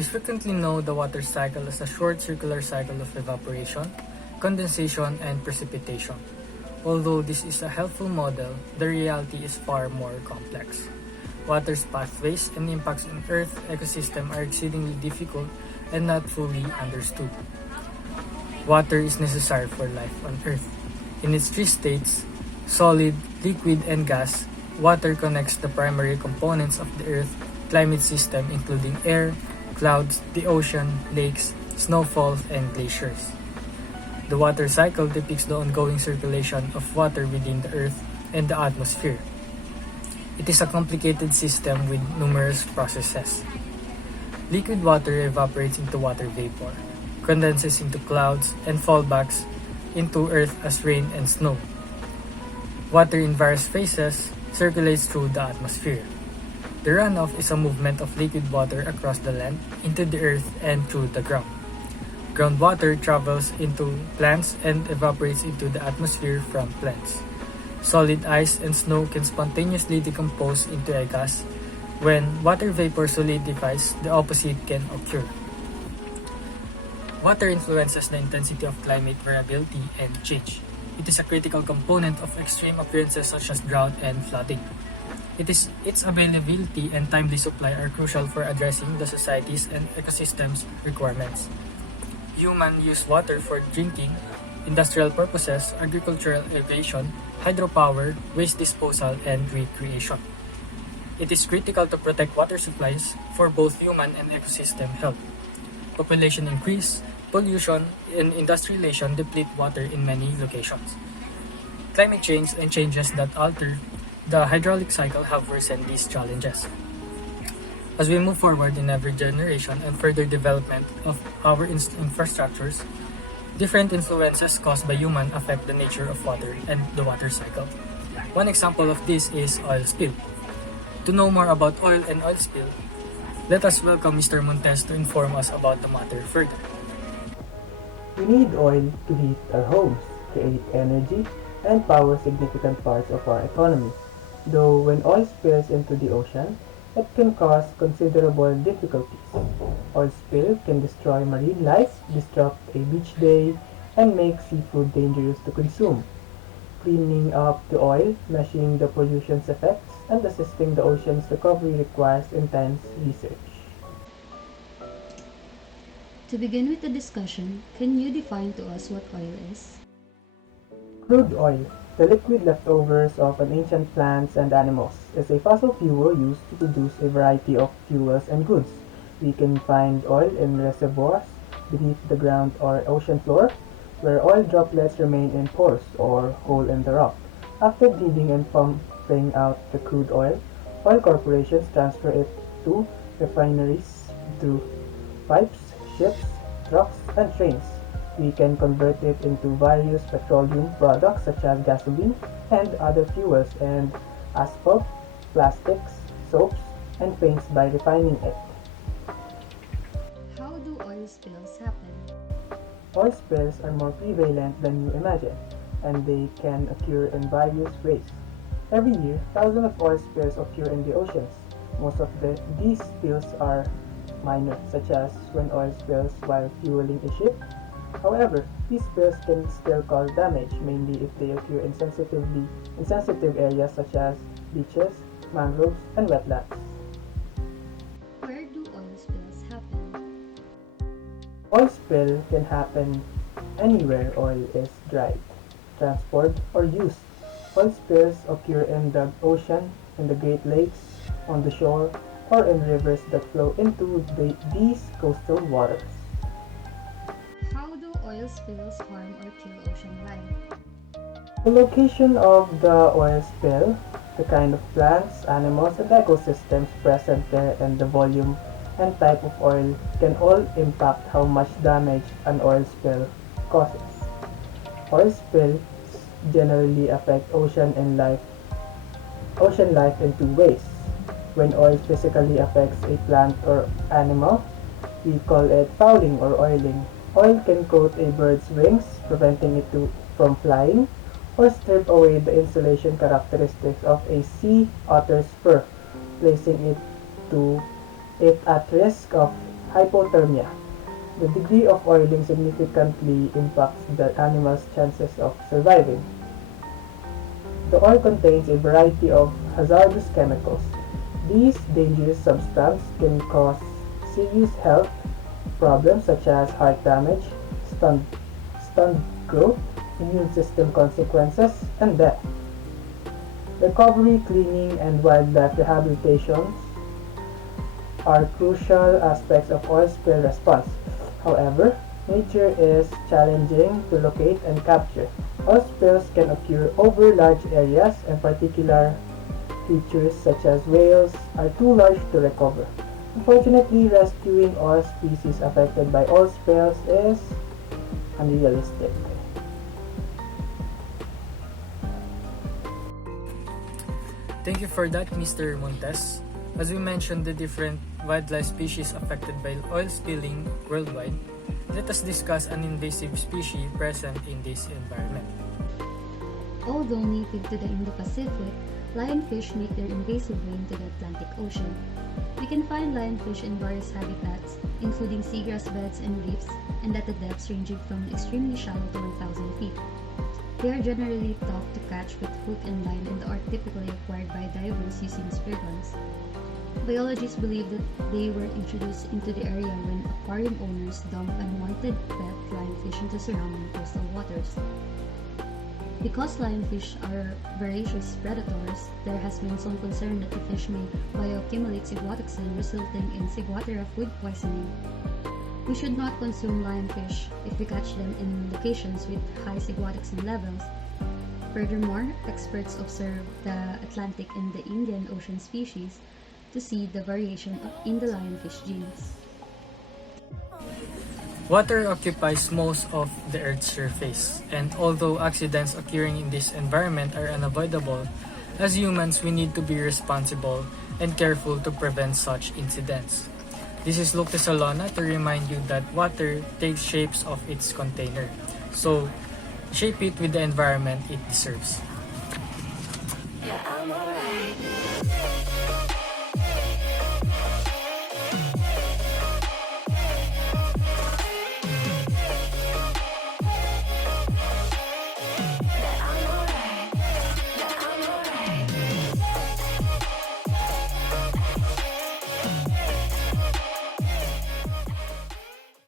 We frequently know the water cycle as a short circular cycle of evaporation, condensation, and precipitation. Although this is a helpful model, the reality is far more complex. Water's pathways and impacts on Earth's ecosystem are exceedingly difficult and not fully understood. Water is necessary for life on Earth. In its three states, solid, liquid, and gas, water connects the primary components of the Earth's climate system including air, clouds, the ocean, lakes, snowfalls, and glaciers. The water cycle depicts the ongoing circulation of water within the Earth and the atmosphere. It is a complicated system with numerous processes. Liquid water evaporates into water vapor, condenses into clouds, and fallbacks into Earth as rain and snow. Water in various phases circulates through the atmosphere. The runoff is a movement of liquid water across the land, into the earth, and through the ground. Groundwater travels into plants and evaporates into the atmosphere from plants. Solid ice and snow can spontaneously decompose into a gas. When water vapor solidifies, the opposite can occur. Water influences the intensity of climate variability and change. It is a critical component of extreme occurrences such as drought and flooding. Its availability and timely supply are crucial for addressing the society's and ecosystems' requirements. Humans use water for drinking, industrial purposes, agricultural irrigation, hydropower, waste disposal, and recreation. It is critical to protect water supplies for both human and ecosystem health. Population increase, pollution, and industrialization deplete water in many locations. Climate change and changes that alter the hydraulic cycle have worsened these challenges. As we move forward in every generation and further development of our infrastructures, different influences caused by human affect the nature of water and the water cycle. One example of this is oil spill. To know more about oil and oil spill, let us welcome Mr. Montes to inform us about the matter further. We need oil to heat our homes, create energy, and power significant parts of our economy. Though when oil spills into the ocean, it can cause considerable difficulties. Oil spill can destroy marine life, disrupt a beach day, and make seafood dangerous to consume. Cleaning up the oil, measuring the pollution's effects, and assisting the ocean's recovery requires intense research. To begin with the discussion, can you define to us what oil is? Crude oil, the liquid leftovers of an ancient plants and animals, is a fossil fuel used to produce a variety of fuels and goods. We can find oil in reservoirs, beneath the ground or ocean floor, where oil droplets remain in pores or hole in the rock. After bleeding and pumping out the crude oil corporations transfer it to refineries through pipes, ships, trucks, and trains. We can convert it into various petroleum products such as gasoline and other fuels and asphalt, plastics, soaps, and paints by refining it. How do oil spills happen? Oil spills are more prevalent than you imagine, and they can occur in various ways. Every year, thousands of oil spills occur in the oceans. Most of these spills are minor, such as when oil spills while fueling a ship. However, these spills can still cause damage, mainly if they occur in sensitive areas such as beaches, mangroves, and wetlands. Where do oil spills happen? Oil spill can happen anywhere oil is dried, transported, or used. Oil spills occur in the ocean, in the Great Lakes, on the shore, or in rivers that flow into these coastal waters. How do oil spills harm or kill ocean life? The location of the oil spill, the kind of plants, animals, and ecosystems present there, and the volume and type of oil can all impact how much damage an oil spill causes. Oil spills generally affect ocean life in two ways. When oil physically affects a plant or animal, we call it fouling or oiling. Oil can coat a bird's wings, preventing it from flying, or strip away the insulation characteristics of a sea otter's fur, placing it at risk of Hypothermia. The degree of oiling significantly impacts the animal's chances of surviving. The oil contains a variety of hazardous chemicals. These dangerous substances can cause serious health problems such as heart damage, stunned growth, immune system consequences, and death. Recovery, cleaning, and wildlife rehabilitation are crucial aspects of oil spill response. However, nature is challenging to locate and capture. Oil spills can occur over large areas, and particular creatures such as whales are too large to recover. Unfortunately, rescuing all species affected by oil spills is unrealistic. Thank you for that, Mr. Montes. As we mentioned the different wildlife species affected by oil spilling worldwide, let us discuss an invasive species present in this environment. Although native to the Indo-Pacific, lionfish make their invasive way into the Atlantic Ocean. We can find lionfish in various habitats, including seagrass beds and reefs, and at the depths ranging from extremely shallow to 1,000 feet. They are generally tough to catch with hook and line and are typically acquired by divers using spear guns. Biologists believe that they were introduced into the area when aquarium owners dumped unwanted pet lionfish into surrounding coastal waters. Because lionfish are voracious predators, there has been some concern that the fish may bioaccumulate ciguatoxin, resulting in ciguatera food poisoning. We should not consume lionfish if we catch them in locations with high ciguatoxin levels. Furthermore, experts observe the Atlantic and the Indian Ocean species to see the variation in the lionfish genes. Water occupies most of the Earth's surface, and although accidents occurring in this environment are unavoidable, as humans we need to be responsible and careful to prevent such incidents. This is Luke Tesalona to remind you that water takes shapes of its container, so shape it with the environment it deserves. Yeah, I'm alright.